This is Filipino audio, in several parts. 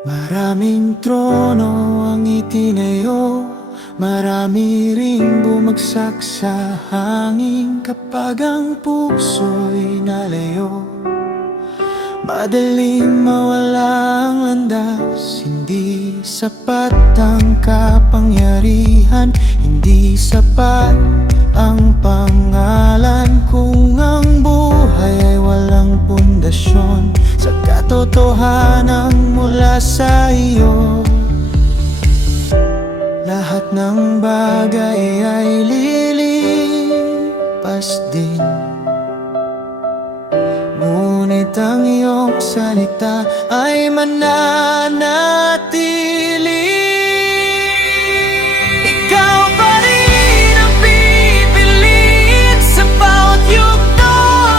Maraming trono ang itinayo, marami ring bumagsak sa hangin. Kapag ang puso'y nalayo, madaling mawala ang landas. Hindi sapat ang kapangyarihan, hindi sapat ang pangalan, kung ang buhay ay walang pundasyon sa katotohanan mula sa iyo. Lahat ng bagay ay lilipas din, ngunit ang iyong salita ay mananatili. Ikaw pa rin ang pipiliin sa bawat yugto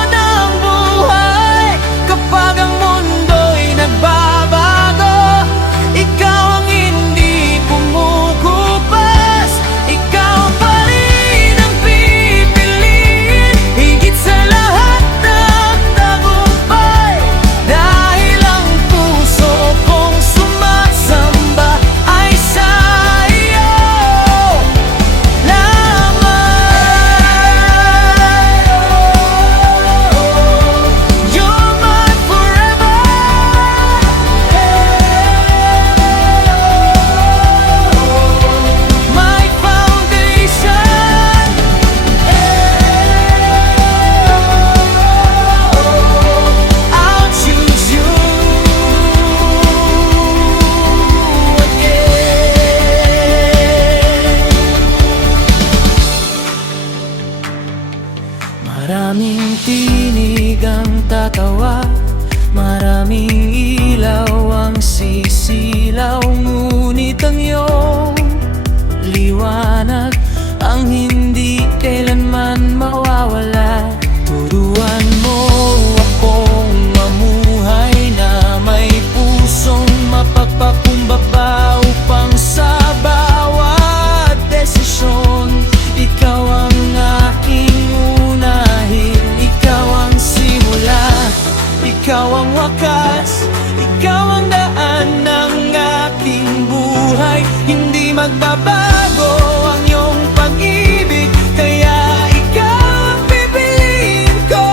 ng buhay. Kapag ang mundo'y nagbabago, ikaw ang hindi kumukupas. Ikaw pa rin ang pipiliin, higit sa lahat ng tagumpay. Dahil ang puso kong sumasamba ay sa iyo lamang. You're my forever, my foundation. I'll choose you again. Maraming tinig ang tatawa, maraming ilaw ang sisilaw, ngunit ang iyong liwanag ang hindi kailanman mawawala. Turuan mo akong mamuhay na may pusong mapagpakumbaba, upang sa bawat desisyon ikaw ang aking unahin. Ikaw ang simula, ikaw ang wakas, ikaw ang daan ng aking buhay. Hindi magbabago ang iyong pag-ibig, kaya ikaw ang pipiliin ko.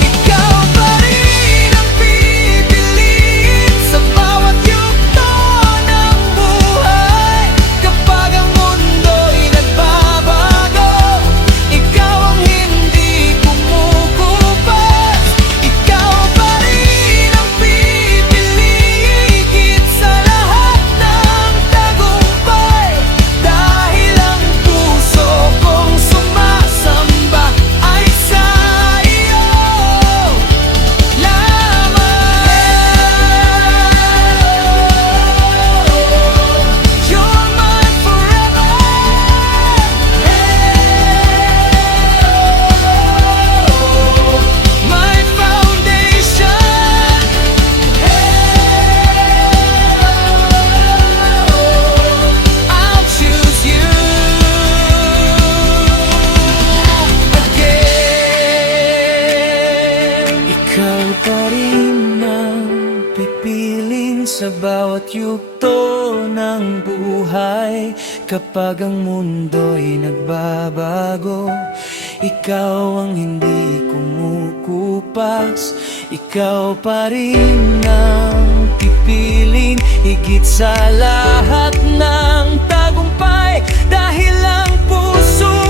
Ikaw pa rin ang pipiliin sa bawat yugto ng buhay. Kapag ang mundo'y nagbabago, ikaw ang hindi kumukupas. Ikaw pa rin ang pipiliin, higit sa lahat ng tagumpay. Dahil ang puso kong sumasamba ay sa iyo lamang. You're my forever, my foundation. I'll choose you again. Ikaw pa rin ang pipiling sa bawat yugto ng buhay. Kapag ang mundo'y nagbabago, ikaw ang hindi kumukupas. Ikaw pa rin ang pipiling, higit sa lahat ng tagumpay. Dahil ang puso